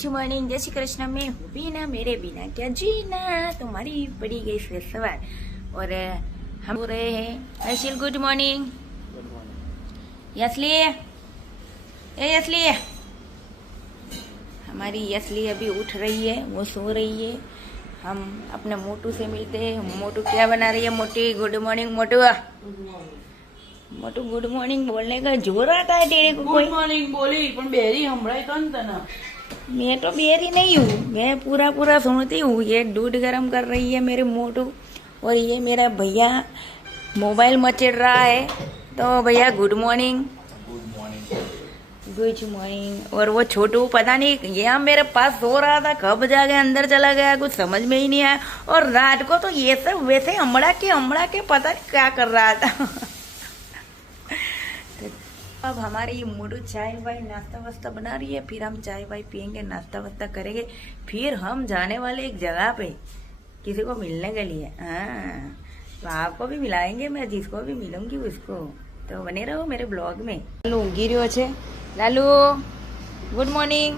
Good morning, जय श्री कृष्ण। मैं हूँ बीना, मेरे बिना क्या जीना। तुम्हारी पड़ी गई फिर सवार और हम हो रहे हैं अशिल। Good morning यसली। यसली, हमारी यसली अभी उठ रही है, वो सो रही है। हम अपने मोटू से मिलते हैं। मोटू क्या बना रही है? मोटी गुड मॉर्निंग। मोटू मोटू गुड मॉर्निंग बोलने का जोर आता है तेरे को? गुड मॉर्निंग बोली पण बेरी हमराई तो ना। मैं तो बेरी नहीं हूँ, मैं पूरा पूरा सुनती हूँ। ये दूध गर्म कर रही है मेरे मोटू, और ये मेरा भैया मोबाइल मचेड़ रहा है। तो भैया गुड मॉर्निंग। Good morning. और वो छोटू पता नहीं यहाँ मेरे पास सो रहा था, कब जाके अंदर चला गया, कुछ समझ में ही नहीं आया। और रात को तो ये सब वैसे हमड़ा के पता नहीं क्या कर रहा था। अब हमारी मोटू चाय वाय नाश्ता वास्ता बना रही है, फिर हम चाय वाय पियेंगे, नाश्ता वास्ता करेंगे। फिर हम जाने वाले एक जगह पे किसी को मिलने के लिए। हाँ, तो आपको भी मिलाएंगे, मैं जिसको भी मिलूंगी उसको। तो बने रहो मेरे ब्लॉग में। लालू गिरो छे। Lalu good morning.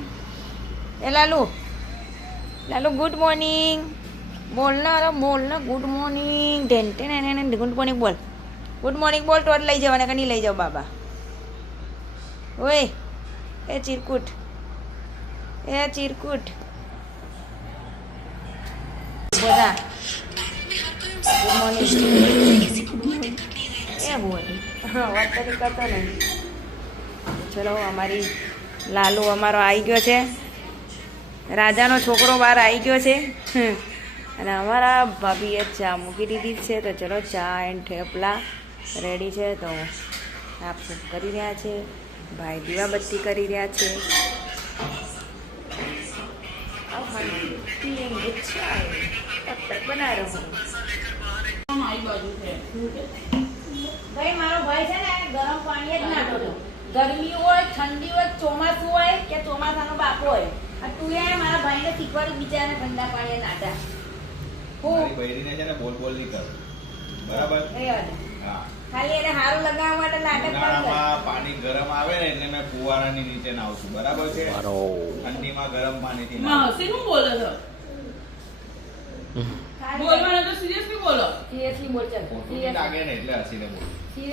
ए लालू, लालू गुड मॉर्निंग बोलना। अरे बोलना गुड मॉर्निंग। गुड मॉर्निंग बोल। गुड मॉर्निंग बोल तो लई जाओ का नहीं लई जाओ बाबा। ओए ए चिरकुट, ए चिरकुट बोला गुड मॉर्निंग। ए बोल વાત તો કરતો નહીં। ચલો અમારી લાલુ અમારો આવી ગયો છે, રાજાનો છોકરો બહાર આવી ગયો છે। અને અમારા ભાભીએ ચા મૂકી દીધી છે। તો ચલો ચા એન્ડ થેપલા રેડી છે। તો આપ કરી રહ્યા છે, ભાઈ દીવાબત્તી કરી રહ્યા છે। બના રહો ભાઈ। મારો ભાઈ છે ને ગરમ પાણી જ નાખો છો। ગરમી હોય, ઠંડી હોય, ચોમાસું હોય કે ચોમાસાનો બાપો હોય, આ તું એ મારા ભાઈને શીખવાડ્યું બિચારાને ઠંડા પાણી નાખા। મારી બૈરીને છે ને બોલ બોલ નહીં કર, બરાબર? હા, ખાલી એને હારું લગાવવા માટે નાટક કરી દે। ઉનાળામાં પાણી ગરમ આવે ને એટલે મેં ફુવારાની નીચે નાવું છું, બરાબર છે? ઠંડીમાં ગરમ પાણીથી માં હસી નું બોલે છે? બોલવાનું તો સિરિયસલી બોલો। સિરિયસલી બોલ ચાલ। ખોટું લાગે ને એટલે હસીને બોલ।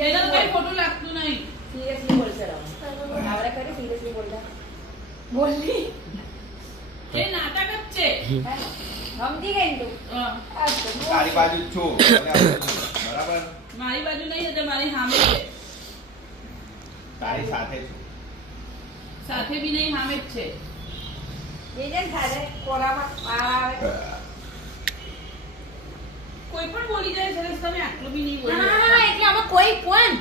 એને તો કઈ ખોટું લાગતું નહીં। સિરિયસલી બોલ ચાલ। આવડે કરી સિરિયસલી બોલતા બોલની એ નાટક જ છે। સમજી ગઈ તું? હા, તારી બાજુ જ છું એટલે આપણે છું, બરાબર? મારી બાજુ નહીં એટલે મારી સામે છે, તારી સાથે છું। સાથે બી નહીં સામે જ છે। એ જેમ થાય કોરામાં આવે કોઈ પણ બોલી જાય છે, તમે આટલું બી નહીં બોલો। ના, એટલે હવે કોઈ પણ,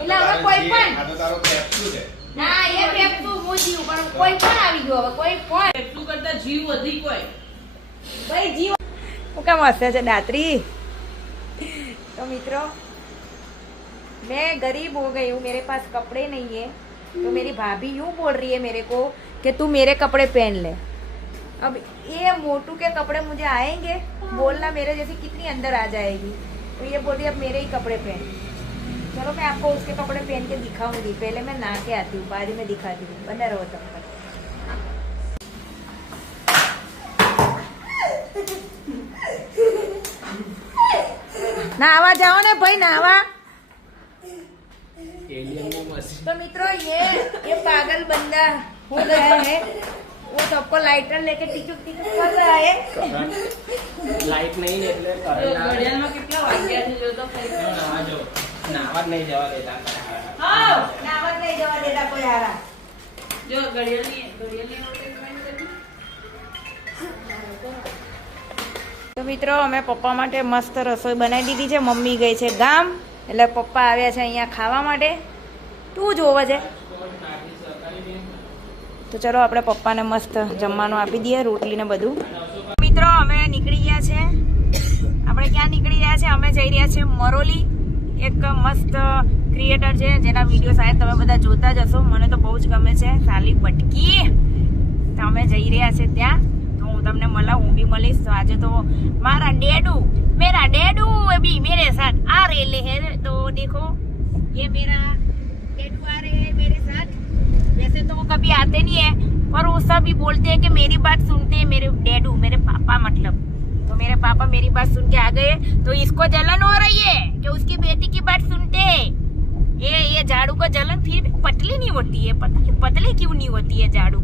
એટલે હવે કોઈ પણ આ તો તારો પેપ્સું છે। ના, એ પેપતું હું જીવ, પણ કોઈ પણ આવી ગયો હવે, કોઈ પણ એટલું કરતા જીવ વધી કોઈ ભાઈ જીવ હું કામ હસે છે દાતરી। तो मित्रों, मैं गरीब हो गई हूँ, मेरे पास कपड़े नहीं है। तो मेरी भाभी यूं बोल रही है मेरे को कि तू मेरे कपड़े पहन ले। अब ये मोटू के कपड़े मुझे आएंगे? बोलना मेरे जैसी कितनी अंदर आ जाएगी। तो ये बोल रही है अब मेरे ही कपड़े पहन। चलो मैं आपको उसके कपड़े पहन के दिखाऊंगी, पहले मैं नहा के आती हूँ, बाद में दिखाती हूँ। बना रहो तब तक। नहावा जाओ ने भाई, नहावा। तो मित्रों, ये पागल बंदा हो गया है, वो सबको लाइटर लेके टिचुक टिचुक कर रहा है। લાઈટ નહીં એટલે ઘડિયાળમાં કેટલા વાગ્યા છે જો તો નાવા જ નહીં જવા દેતા। हाँ, नहावा नहीं जवा देता कोई हारा। જો ઘડિયાળની નોટિસ કરી। તો મિત્રો, અમે પપ્પા માટે મસ્ત રસોઈ બનાવી દીધી છે। મમ્મી ગઈ છે ગામ, એટલે પપ્પા આવ્યા છે અહીંયા ખાવા માટે। તું જોવે છે તો ચલો આપણે પપ્પાને મસ્ત જમવાનું આપી દઈએ, રોટલી ને બધું। મિત્રો, અમે નીકળી ગયા છે। આપણે ક્યાં નીકળી રહ્યા છે? અમે જઈ રહ્યા છે મરોલી। એક મસ્ત ક્રિએટર છે જેના વિડીયો શાયદ તમે બધા જોતા જ હશો, મને તો બહુ જ ગમે છે, સાલી બટકી। તો અમે જઈ રહ્યા છે ત્યાં। હું તમને મળાવું, હું બી મળીશ। તો આજે તો મારા ડેडू, मेरा डैडू अभी मेरे साथ आ रहे हैं। तो देखो, ये मेरा डैडू आ रहे हैं मेरे साथ। वैसे तो वो कभी आते नहीं है, पर वो सभी बोलते हैं कि मेरी बात सुनते हैं मेरे डैडू, मेरे पापा मतलब, तो मेरे पापा मेरी बात सुन के आ गए, तो इसको जलन हो रही है कि उसकी बेटी की बात सुनते हैं। ये झाड़ू को जलन फिर भी पतली नहीं होती है, पता नहीं पतली क्यों नहीं होती है झाड़ू।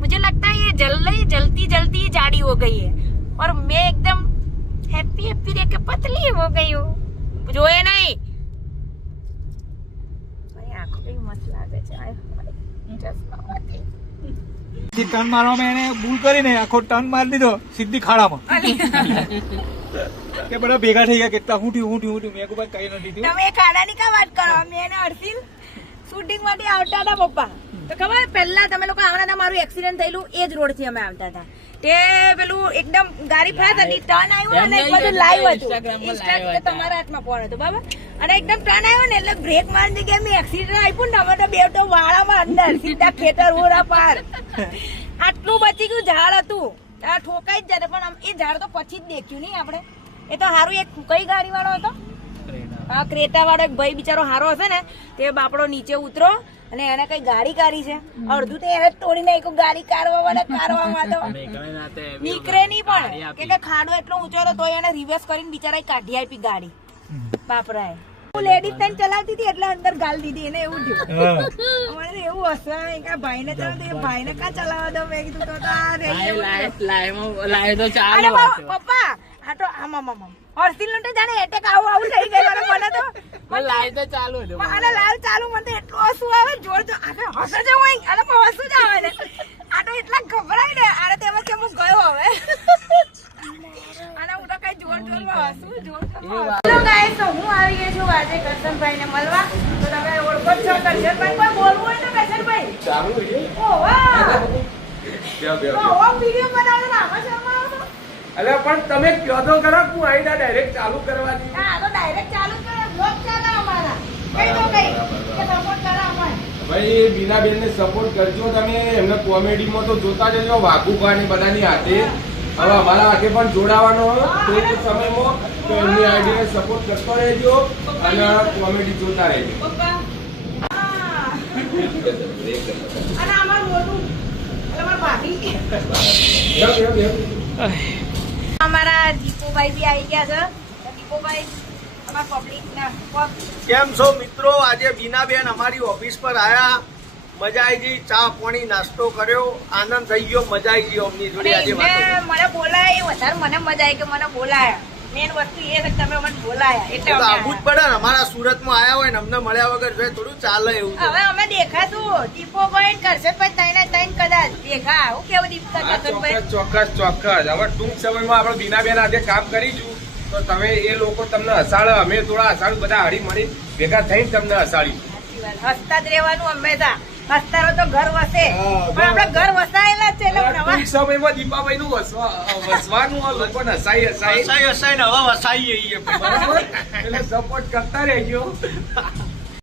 मुझे लगता है ये जलती जलती झाड़ी हो गई है, और मैं एकदम हैप्पी रह के पतली हो गई हूँ। जो है नहीं મારી આંખો કઈ મસ્ત લાગે છે, ચશ્મામાંથી। ટર્ન મારવામાં એને ભૂલ કરીને આખો ટર્ન મારી દીધો સીધી ખાડામાં કે બધા ભેગા થઈ ગયા કેટલા હું મેં કોઈ કઈ નથી થયું। તમે ખાડાની કા વાત કરો? મેં એને હર્ષિલ શૂટિંગ માટે આવતા હતા પપ્પા, તો ખબર પહેલા તમે લોકો આવવાના હતા, મારું એક્સિડન્ટ થયેલું એ જ રોડ થી અમે આવતા હતા, તે પેલું એકદમ ગાડી ફાટ હતી, ટર્ન આવ્યું ને બધું લાઈવ હતું, ઇન્સ્ટા તમારા હાથમાં ફોન હતો બરાબર, અને એકદમ ટર્ન આવ્યો ને એટલે બ્રેક મારી દીધી, મેં એક્સિડન્ટ આપ્યું ને અમે તો બે તો વાળામાં અંદર સીધા ખેતર ઓરા પાર, આટલું બચી ગયું ઝાડ હતું, આ ઠોકાઈ જ જશે, પણ એ ઝાડ તો પછી જ દેખ્યું નહીં આપણે, એ તો સારું એક કઈ ગાડી વાળો હતો, હા ક્રેટા વાળો એક ભાઈ બિચારો હારો હશે ને, તે બાપડો નીચે ઉતરો અને એને કઈ ગાડી કાઢી છે, અડધું તો એને તોડી નાખ્યું ગાડી કાઢવામાં તો નીકળે નહીં, પણ કે ખાડો એટલો ઊંચો હતો તો એને રિવર્સ કરીને બિચારા કાઢી આપી ગાડી બાપરાએ। હું લેડીઝ ટાઈમ ચલાવતી હતી એટલે અંદર ગાલ દીધી એને, એવું થયું મને એવું હશે કે ભાઈને ચલાવતો, ભાઈને કા ચલાવવા દો, મેં કીધું તો પપ્પા આ તો આમ હર્ષિલ નો તો જાણે એટેક આવું થઈ ગયું મને તો લાઈવ તો ચાલુ હતું, અને લાઈવ ચાલુ મને એટલું હસવું આવે જોર જો આખે હસે જ હોય અને હસવું જ આવે ને, આ તો એટલા ગભરાય ને, આને તેમાં કે હું ગયો હવે અને હું તો કઈ જોર હસવું જોર। હેલો ગાઈસ, તો હું આવી ગઈ છું આજે કરશનભાઈ ને મળવા, તો તમે ઓળખો છો કરશનભાઈ, કોઈ બોલવું હોય તો કરશનભાઈ ચાલુ વિડિયો ઓ વાહ વિડિયો બનાવવાનો નામ છે અમારો, અલે પણ તમે કયો તો ખરા, હું આઈડા ડાયરેક્ટ ચાલુ કરવાની, હા તો ડાયરેક્ટ ચાલુ કરે, બ્લોગ ચાલે અમારા, કઈ તો કઈ કે સપોર્ટ કરે અમારે ભાઈ બીનાબેન ને સપોર્ટ કરજો તમે, એમને કોમેડીમાં તો જોતા જજો, વાઘુભા ને બધાની હાથે, હવે અમારા હાથે પણ જોડાવાનો ટૂંક સમયમાં, તો એમની આઈડીને સપોર્ટ કરતો રહેજો અને કોમેડી જોતા રહેજો। પપ્પા અને અમાર મોટું એટલે અમાર ભાભી અમારા દીપોભાઈ બી આવી ગયા છે, દીપોભાઈ અમારા પબ્લિક ના કેમ છો મિત્રો? આજે બીનાબેન અમારી ઓફિસ પર આયા, મજા આવી ગઈ, ચા પાણી નાસ્તો કર્યો, આનંદ થઈ ગયો, મજા આવી ગઈ અમની જોડે આજે વાતો મને બોલાય વધારે મને મજા આવી કે મને બોલાયા, મેન વસ્તુ એ છે તમે મને બોલાયા એટલે તો અમે આવું જ પડે ને, અમારા સુરતમાં આયા હોય ને અમને મળ્યા વગર જો થોડું ચાલે એવું છે। હવે અમે દેખાશું દીપોભાઈ કરશનભાઈ ત્રણ કદાચ દેખા, હું કેવું દીપ હા, કરશનભાઈ ચોક્કસ હવે ટૂંક સમયમાં આપણે બીનાબેન હાથે કામ કરીશું, તો તમે એ લોકો તમને હસાડે, અમે થોડા હસાડું, બધા હળી મળી ભેગા થઈને તમને હસાડ્યું। હસતા જ રહેવાનું હંમેશા, હસતા રહો તો ઘર વસે, પણ આપણે ઘર વસાયેલા જ છે એટલે નવા ટૂંક સમયમાં દીપાભાઈ નું વસવાનું આ લોકોને હસાઈ હસાઈ ને હવે વસાઈ જઈએ બરાબર, એટલે સપોર્ટ કરતા રહેજો।